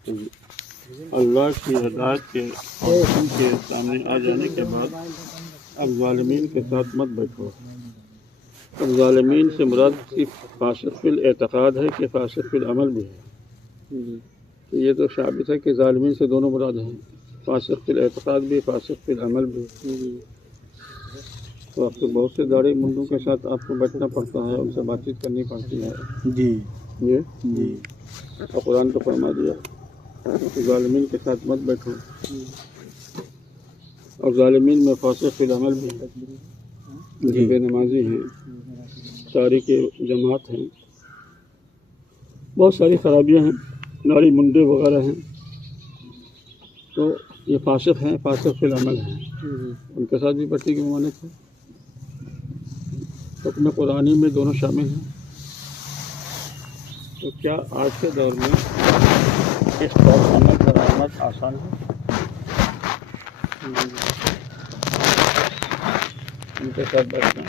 اللہ کی ہدایت کے اور حکم کے سامنے آ جانے کے بعد اب ظالمین کے ساتھ مت بیٹھو۔ اب ظالمین سے مراد صرف فاسق فی الاعتقاد ہے کہ فاسق فی العمل بھی ہے؟ یہ تو ثابت ہے کہ ظالمین سے دونوں مراد ہیں، فاسق فی الاعتقاد بھی، فاسق فی العمل بھی۔ تو آپ کو بہت سے داڑھی منڈوں کے ساتھ آپ کو بیٹھنا پڑتا ہے، ان سے بات چیت کرنی پڑتی ہے۔ جی جی اور قرآن تو فرما دیا کہ ظالمین کے ساتھ مت بیٹھو، اور ظالمین میں فاسق فی العمل بھی ہے، جو بے نمازی ہیں، تاریک جماعت ہیں، بہت ساری خرابیاں ہیں، داڑھی منڈے وغیرہ ہیں، تو یہ فاسق ہیں، فاسق فی العمل ہیں، ان کے ساتھ بھی بیٹھنے کی ممانعت ہے۔ حکم قرآنی میں دونوں شامل ہیں۔ تو کیا آج کے دور میں اس پر عمل درآمد آسان ہے؟ ان کے ساتھ بیٹھنا،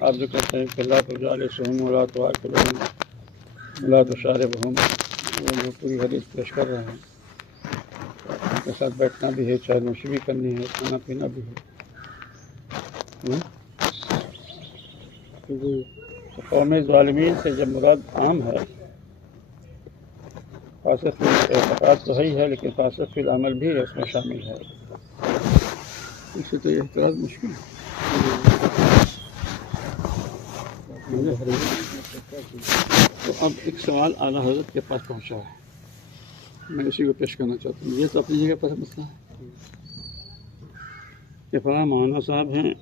آپ جو کہتے ہیں کہ لا تجالسہم ولا تواکلہم لا تشاربہم، وہ جو پوری حدیث پیش کر رہے ہیں، ان کے ساتھ بیٹھنا بھی ہے، چائے نوشی بھی کرنی ہے، کھانا پینا بھی ہے۔ تو قوم ظالمین سے جب مراد عام ہے، فاسق فی الاعتقاد تو ہے ہی ہے، لیکن فاسق فی العمل بھی اس میں شامل ہے، اس سے تو یہ اعتراض مشکل ہے۔ تو اب ایک سوال اعلیٰ حضرت کے پاس پہنچا ہے، میں اسی کو پیش کرنا چاہتا ہوں۔ یہ تو اپنی جگہ پر مسئلہ ہے کہ فلاں مولانا صاحب ہیں،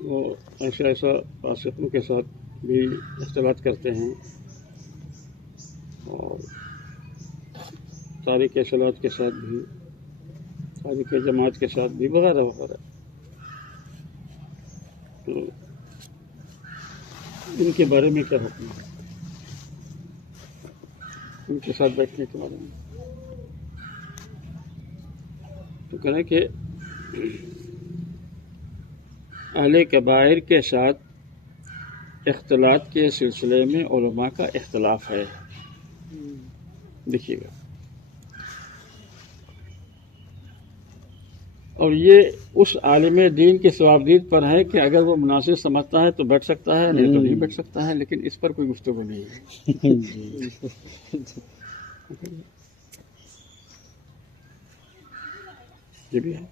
وہ ایسا فاسقوں کے ساتھ بھی اختلاط کرتے ہیں، اور تاریک صلاۃ کے ساتھ بھی، تاریک جماعت کے ساتھ بھی، وغیرہ وغیرہ۔ تو ان کے بارے میں کیا حکم ہے، ان کے ساتھ بیٹھنے کے بارے میں؟ تو کہیں کہ اہل کبائر کے ساتھ اختلاط کے سلسلے میں علماء کا اختلاف ہے۔ دیکھیے گا، اور یہ اس عالم دین کی ثوابدید پر ہے کہ اگر وہ مناسب سمجھتا ہے تو بیٹھ سکتا ہے، نہیں تو نہیں بیٹھ سکتا ہے، لیکن اس پر کوئی گفتگو نہیں ہے۔ یہ بھی ہے،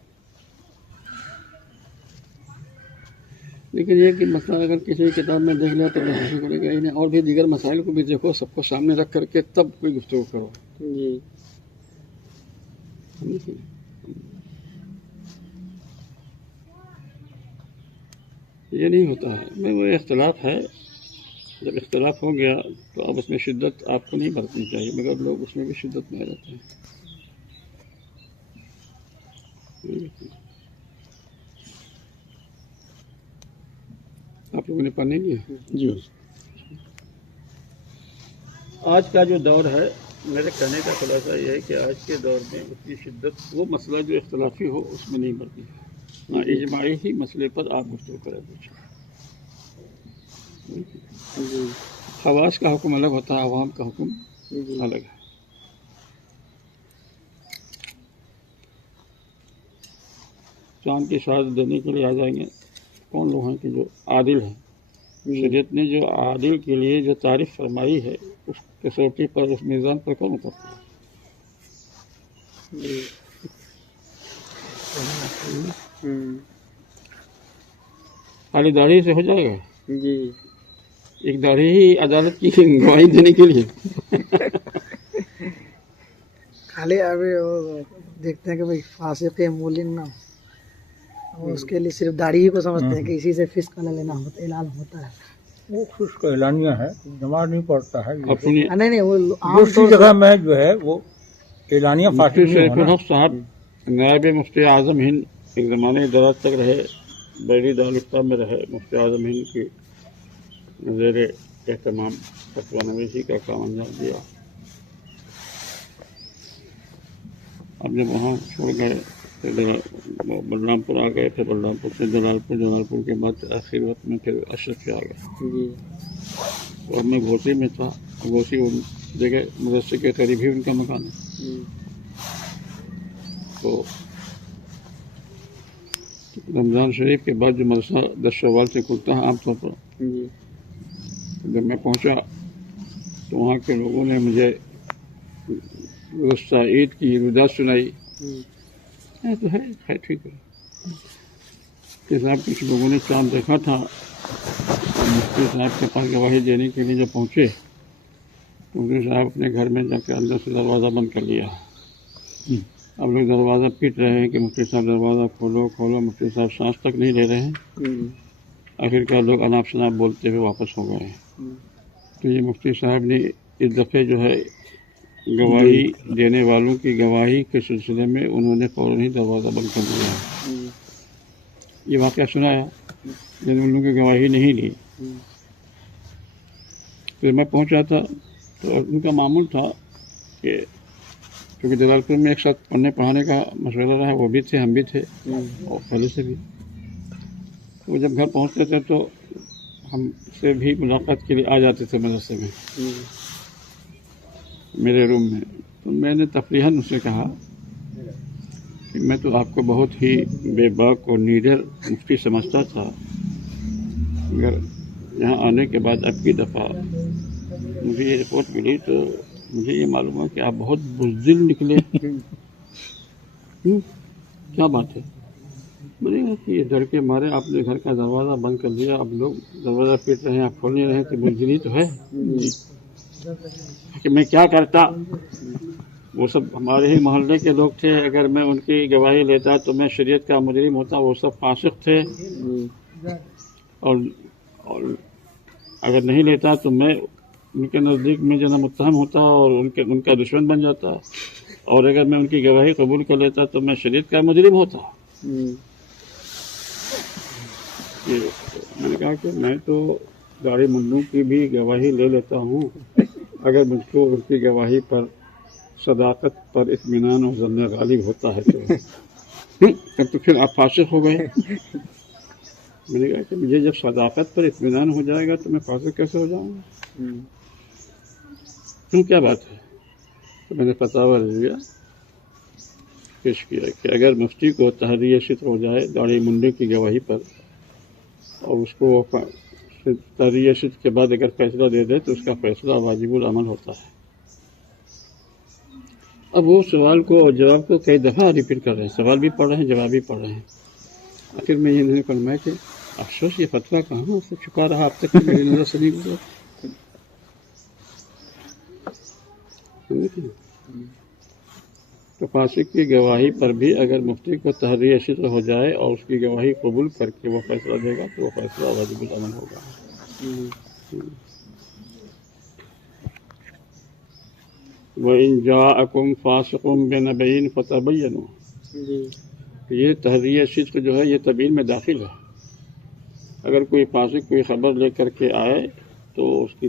لیکن یہ کہ مسئلہ اگر کسی کتاب میں دیکھ لیا تو کوشش کرے گا انہیں اور بھی دیگر مسائل کو بھی دیکھو، سب کو سامنے رکھ کر کے تب کوئی گفتگو کرو۔ یہ نہیں ہوتا ہے، میں وہ اختلاف ہے، جب اختلاف ہو گیا تو اب اس میں شدت آپ کو نہیں برتنی چاہیے، مگر لوگ اس میں بھی شدت میں آ جاتے ہیں۔ آپ لوگوں نے پڑھنے لیا؟ جی۔ آج کا جو دور ہے، میرے کہنے کا خلاصہ یہ ہے کہ آج کے دور میں اتنی شدت وہ مسئلہ جو اختلافی ہو اس میں نہیں بڑھتی ہے، ہاں اجماعی ہی مسئلے پر آپ گفتگو کریں۔ خواص کا حکم الگ ہوتا ہے، عوام کا حکم الگ ہے۔ چاند کی شہادت دینے کے لیے آ جائیں گے کون لوگ ہیں کہ جو عادل ہیں، شریعت نے جو عادل کے لیے جو تعریف فرمائی ہے اس کسوٹی پر، اس میزان پر کون اترتا ہے؟ خالی داڑھی سے ہو جائے گا؟ جی، ایک داڑھی ہی عدالت کی گواہی دینے کے لیے؟ خالی ابھی وہ دیکھتے ہیں کہ بھائی فاسق مولن نہ ہو، اس کے لیے صرف داڑھی ہی کو سمجھتے ہیں کہ اسی سے فسق کا لینا ہوتا ہے، اعلان ہوتا ہے۔ وہ اس کا اعلانیہ ہے، نماز نہیں پڑھتا ہے۔ اپنی نہیں وہ عام دوسری جگہ میں جو ہے وہ اعلانیہ مفتی فاسق نہیں شیخ ہونا۔ الحق صاحب نائب مفتی اعظم ہند ایک زمانے دراز تک رہے، بیری دارالفتہ میں رہے، مفتی اعظم ہند کی زیر اہتمام فتویٰ نویسی کا کام انجام دیا۔ اب جب وہاں چھوڑ گئے پھر بلرام پور آ گئے، پھر بلرام پور سے جلال پور، جلال پور کے بعد آخر وقت میں پھر اشرف سے آ گئے، اور میں گھوسی میں تھا، گھوسی جگہ مدرسے کے قریب ہی ان کا مکان ہے. تو رمضان شریف کے بعد جو مدرسہ 10 شوال سے کھلتا ہے عام طور پر، جب میں پہنچا تو وہاں کے لوگوں نے مجھے گزشتہ عید کی وداع سنائی. تو ہے خیر ٹھیک ہے کہ صاحب کچھ لوگوں نے چاند دیکھا تھا، اور مفتی صاحب کے پاس گواہی دینے کے لیے جب پہنچے تو مفتی صاحب اپنے گھر میں جا کے اندر سے دروازہ بند کر لیا. اب لوگ دروازہ پیٹ رہے ہیں کہ مفتی صاحب دروازہ کھولو کھولو. مفتی صاحب سانس تک نہیں لے رہے ہیں. آخرکار لوگ اناپ شناپ بولتے ہوئے واپس ہو گئے. تو یہ مفتی صاحب نے اس دفعہ جو ہے گواہی دینے والوں کی گواہی کے سلسلے میں انہوں نے فوراً ہی دروازہ بند کر دیا. یہ واقعہ سنایا جن ان لوگوں کی گواہی نہیں لی. پھر میں پہنچا تھا تو ان کا معمول تھا کہ کیونکہ جلال پور میں ایک ساتھ پڑھنے پڑھانے کا مشورہ رہا، وہ بھی تھے ہم بھی تھے اور پہلے سے بھی. وہ جب گھر پہنچتے تھے تو ہم سے بھی ملاقات کے لیے آ جاتے تھے مدرسے میں میرے روم میں. تو میں نے تفریحاً اس سے کہا کہ میں تو آپ کو بہت ہی بے باک اور نیڈر مفتی سمجھتا تھا، مگر یہاں آنے کے بعد اب کی دفعہ مجھے یہ رپورٹ ملی تو مجھے یہ معلوم ہوا کہ آپ بہت بزدل نکلے. کیا بات ہے؟ میں نے کہا کہ یہ ڈر کے مارے آپ نے گھر کا دروازہ بند کر دیا، اب لوگ دروازہ پیٹ رہے ہیں آپ کھول نہیں رہے تو بزدلی تو ہے. کہ میں کیا کرتا، وہ سب ہمارے ہی محلے کے لوگ تھے، اگر میں ان کی گواہی لیتا تو میں شریعت کا مجرم ہوتا. وہ سب فاسق تھے اور اگر نہیں لیتا تو میں ان کے نزدیک میں جو متہم ہوتا اور ان کا دشمن بن جاتا، اور اگر میں ان کی گواہی قبول کر لیتا تو میں شریعت کا مجرم ہوتا. میں نے کہا کہ میں تو داڑھی منڈوں کی بھی گواہی لے لیتا ہوں اگر مجھ کو ان کی گواہی پر صداقت پر اطمینان اور ظن غالب ہوتا ہے تو پھر آپ فاسق ہو گئے. میں نے کہا کہ مجھے جب صداقت پر اطمینان ہو جائے گا تو میں فاسق کیسے ہو جاؤں گا؟ کیا بات ہے؟ تو میں نے فتاوی رضویہ پیش کیا کہ اگر مفتی کو تحریر شطر ہو جائے داڑھی منڈے کی گواہی پر اور اس کو تحریر شطر کے بعد اگر فیصلہ دے دے تو اس کا فیصلہ واجب العمل ہوتا ہے. اب وہ سوال کو اور جواب کو کئی دفعہ ریپیٹ کر رہے ہیں، سوال بھی پڑھ رہے ہیں جواب بھی پڑھ رہے ہیں. آخر میں انہوں نے فرمایا کہ افسوس یہ فتویٰ کہاں سے چھپا رہا اب تک میری نظر سے نہیں گزرا. تو فاسق کی گواہی پر بھی اگر مفتی کو تحریر شطر ہو جائے اور اس کی گواہی قبول کر کے وہ فیصلہ دے گا تو وہ فیصلہ واجب العمل ہوگا. وَإِن جَاءَكُمْ فَاسِقٌ بِنَبَإٍ فَتَبَيَّنُوا. یہ تحریر شطر جو ہے یہ تبیین میں داخل ہے. اگر کوئی فاسق کوئی خبر لے کر کے آئے تو اس کی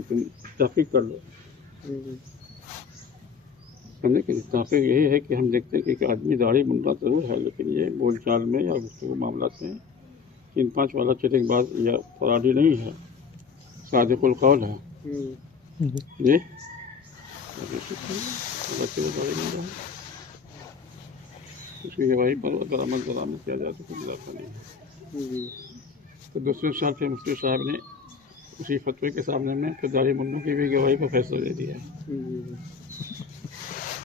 تحقیق کر لو. سمجھے کہ تحقیق یہی ہے کہ ہم دیکھتے ہیں کہ ایک آدمی داڑھی منڈا ضرور ہے لیکن یہ بول چال میں یا گفتگو معاملات میں 3-5 والا چیٹنگ باز یا فرادی نہیں ہے، صادق القول ہے. جی اس کی گواہی پر اگر عمل درآمد کیا جائے تو کوئی اضافہ نہیں ہے. تو دوسرے سال پھر مفتی صاحب نے اسی فتوے کے سامنے میں پھر داڑھی منڈوں کی بھی گواہی پر فیصلہ دے دیا ہے.